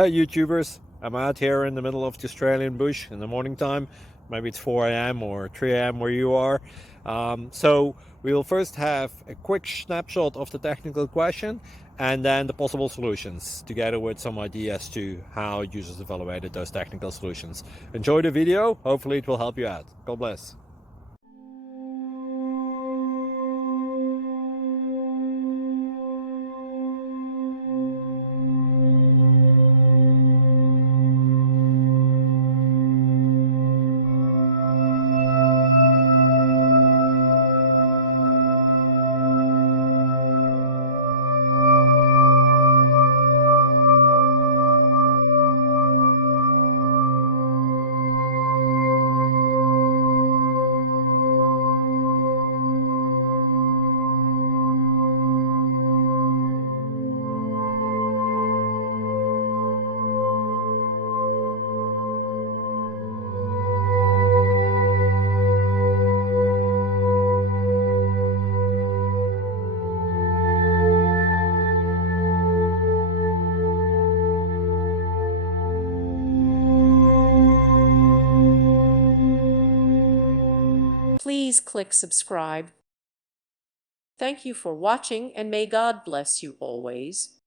Hey YouTubers, I'm out here in the middle of the Australian bush in the morning time. Maybe it's 4 a.m. or 3 a.m. where you are. So we'll first have a quick snapshot of the technical question and then the possible solutions, together with some ideas to how users evaluated those technical solutions. Enjoy the video, hopefully it will help you out. God bless. Please click subscribe. Thank you for watching, and may God bless you always.